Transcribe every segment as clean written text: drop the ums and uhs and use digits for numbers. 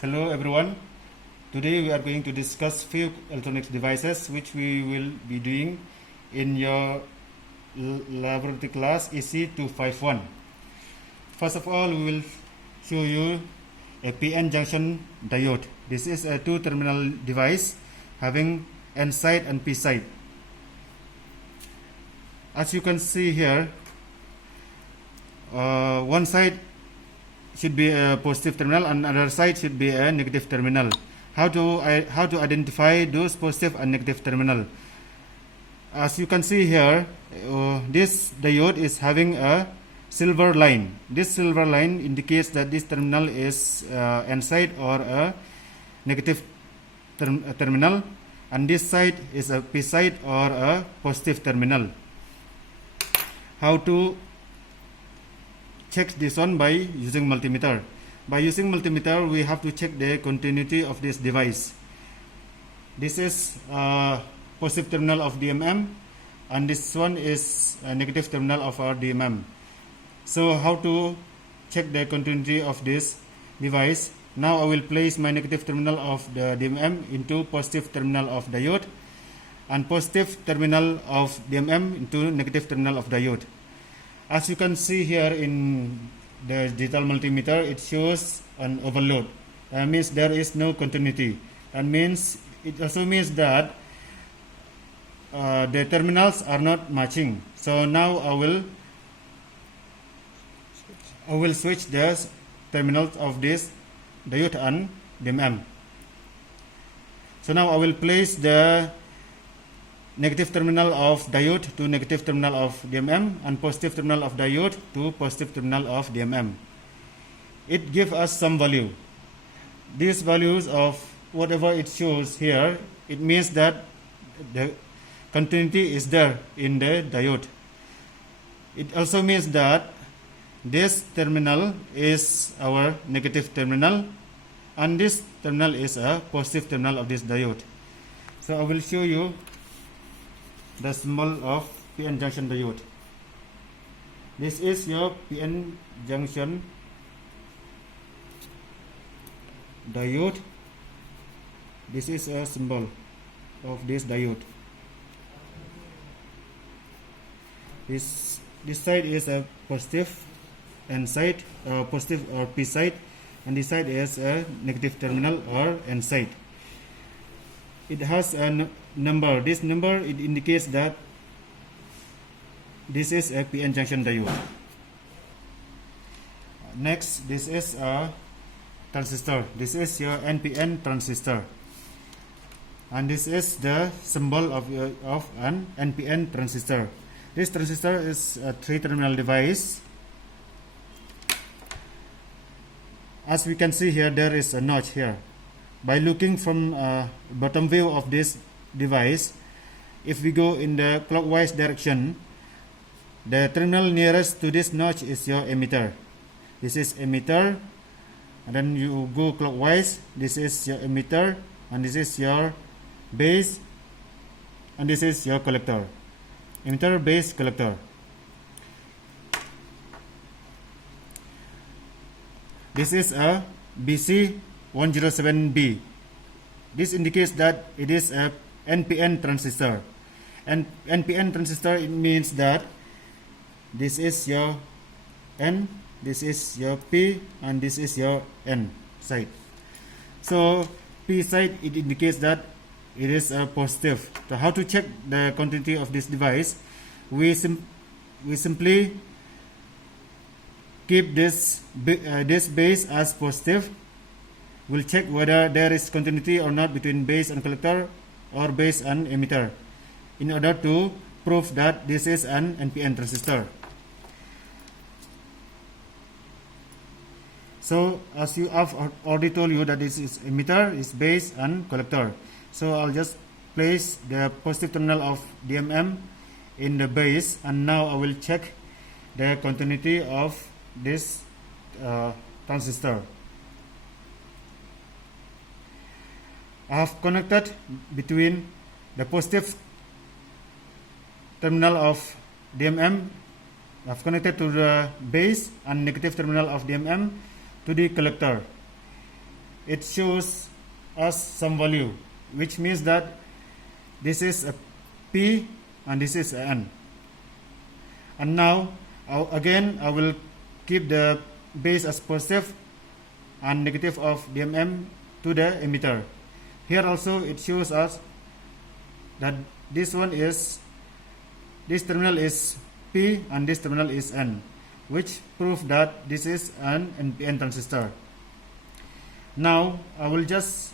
Hello everyone. Today we are going to discuss few electronics devices which we will be doing in your laboratory class EC251. First of all, we will show you a PN junction diode. This is a two-terminal device having N side and P side. As you can see here, one side should be a positive terminal and other side should be a negative terminal. How to identify those positive and negative terminal? As you can see here, this diode is having a silver line. This silver line indicates that this terminal is N side or a negative terminal, and this side is a P side or a positive terminal. How to check this one? By using multimeter. By using multimeter, we have to check the continuity of this device. This is positive terminal of DMM, and this one is a negative terminal of our DMM. So how to check the continuity of this device? Now I will place my negative terminal of the DMM into positive terminal of diode, and positive terminal of DMM into negative terminal of diode. As you can see here in the digital multimeter, it shows an overload. That means there is no continuity. That means it also means that the terminals are not matching. So now I will switch the terminals of this diode and DMM. So now I will place the negative terminal of diode to negative terminal of DMM and positive terminal of diode to positive terminal of DMM. It gives us some value. These values of whatever it shows here, it means that the continuity is there in the diode. It also means that this terminal is our negative terminal and this terminal is a positive terminal of this diode. So I will show you the symbol of PN junction diode. This is your PN junction diode. This is a symbol of this diode. This side is a positive N side, positive or P side, and this side is a negative terminal or N side. It has a number. This number, it indicates that this is a PN junction diode. Next, this is a transistor. This is your NPN transistor, and this is the symbol of an NPN transistor. This transistor is a three-terminal device. As we can see here, there is a notch here. By looking from bottom view of this device, if we go in the clockwise direction, the terminal nearest to this notch is your emitter. This is emitter, and then you go clockwise, this is your emitter, and this is your base, and this is your collector. Emitter, base, collector. This is a BC107B. This indicates that it is a NPN transistor. And NPN transistor, it means that this is your N, this is your P, and this is your N side. So P side, it indicates that it is a positive. So how to check the continuity of this device? We simply keep this base as positive. We'll check whether there is continuity or not between base and collector or base and emitter in order to prove that this is an NPN transistor. So as you have already told you that this is emitter, is base and collector. So I'll just place the positive terminal of DMM in the base, and now I will check the continuity of this transistor. I have connected between the positive terminal of DMM. I have connected to the base and negative terminal of DMM to the collector. it shows us some value, which means that this is a P and this is a N. And now again I will keep the base as positive and negative of DMM to the emitter. Here also it shows us that this terminal is P and this terminal is N, which prove that this is an NPN transistor. Now I will just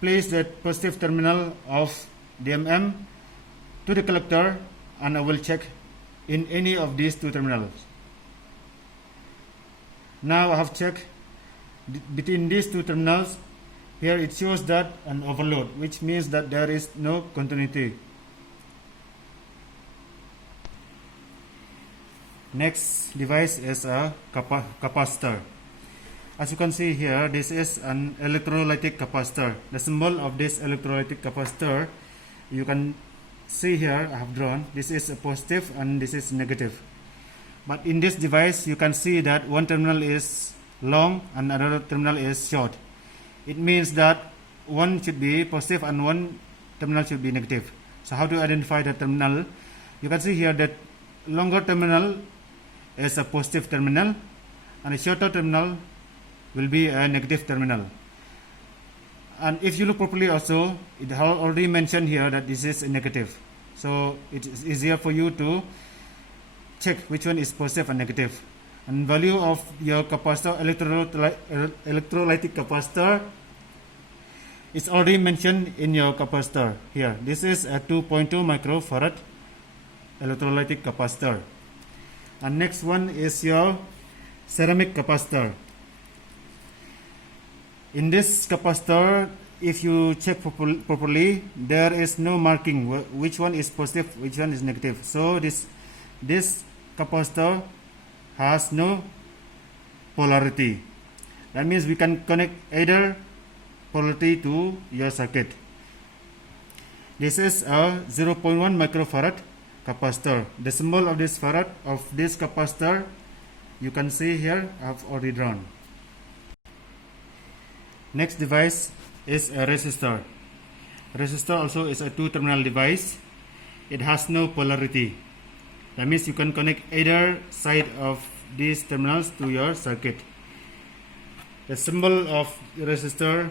place the positive terminal of DMM to the collector and I will check in any of these two terminals. Now I have checked between these two terminals. Here it shows that an overload, which means that there is no continuity. Next device is a capacitor. As you can see here, this is an electrolytic capacitor. The symbol of this electrolytic capacitor, you can see here, I have drawn. This is a positive and this is negative. But in this device, you can see that one terminal is long and another terminal is short. It means that one should be positive and one terminal should be negative. So how to identify the terminal? You can see here that longer terminal is a positive terminal and a shorter terminal will be a negative terminal. And if you look properly also, it has already mentioned here that this is a negative. So it is easier for you to check which one is positive and negative. And value of your capacitor, electrolytic capacitor, is already mentioned in your capacitor here. This is a 2.2 microfarad electrolytic capacitor. And next one is your ceramic capacitor. In this capacitor, if you check properly, there is no marking which one is positive, which one is negative. So this capacitor has no polarity. That means we can connect either polarity to your circuit. This is a 0.1 microfarad capacitor. The symbol of this farad of this capacitor, you can see here, I have already drawn. Next device is a resistor. Resistor also is a two-terminal device. It has no polarity. That means you can connect either side of these terminals to your circuit. The symbol of the resistor,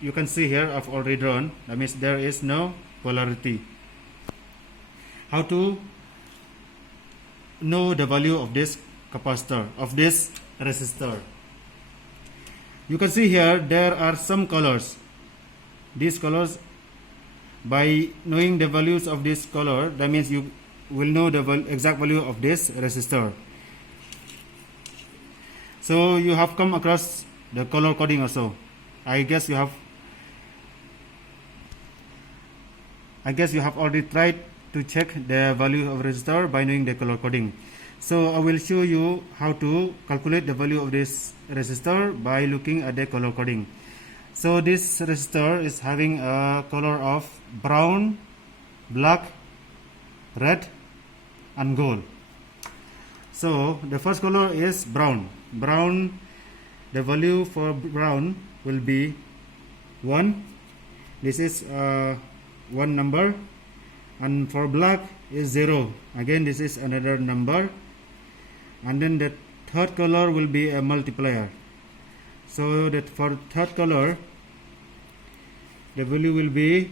you can see here, I've already drawn. That means there is no polarity. How to know the value of this capacitor, of this resistor? You can see here there are some colors. These colors, by knowing the values of this color, that means you will know the exact value of this resistor. So you have come across the color coding also. I guess you have already tried to check the value of resistor by knowing the color coding. So I will show you how to calculate the value of this resistor by looking at the color coding. So this resistor is having a color of brown, black, red and gold. So the first color is brown. Brown, the value for brown will be 1. This is one number. And for black is 0. Again, this is another number. And then the third color will be a multiplier. So that for third color, the value will be,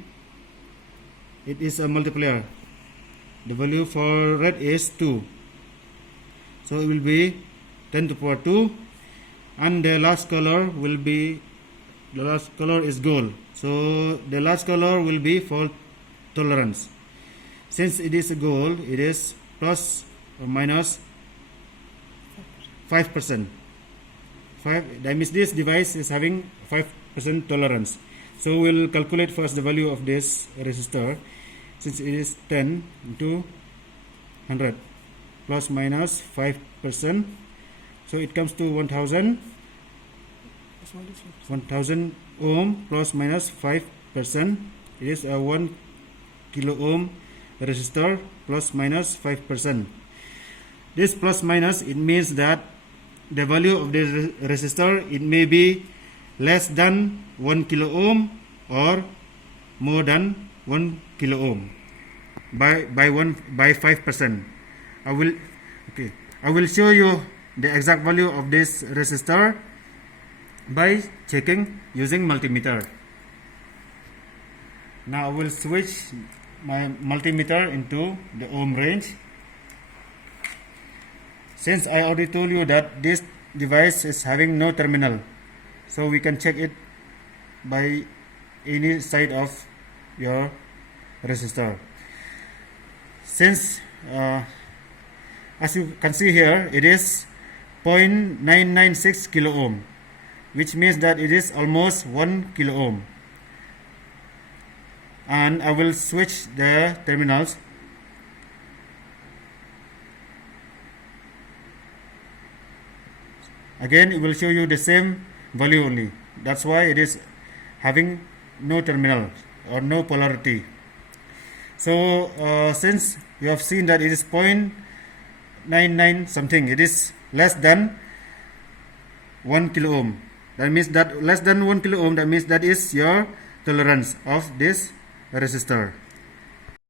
it is a multiplier. The value for red is 2. So it will be 10 to the power 2. And the last color will be, the last color is gold. So the last color will be fault tolerance. Since it is a gold, it is plus or minus 5%. That means this device is having 5% tolerance. So we'll calculate first the value of this resistor. Since it is 10 into 100 plus minus 5%, so it comes to 1000 ohm plus minus 5%. It is a 1 kilo ohm resistor plus minus 5%. This plus minus, it means that the value of the resistor, it may be less than 1 kilo ohm or more than 1 kilo ohm by 5%. I will show you the exact value of this resistor by checking using multimeter. Now I will switch my multimeter into the ohm range. Since I already told you that this device is having no terminal, so we can check it by any side of your resistor. Since as you can see here, it is 0.996 kilo ohm, which means that it is almost 1 kilo ohm. And I will switch the terminals. Again, it will show you the same value only. That's why it is having no terminal or no polarity. So since you have seen that it is 0.99 something, it is less than 1 kilo ohm. That means that less than 1 kilo ohm, that means that is your tolerance of this resistor.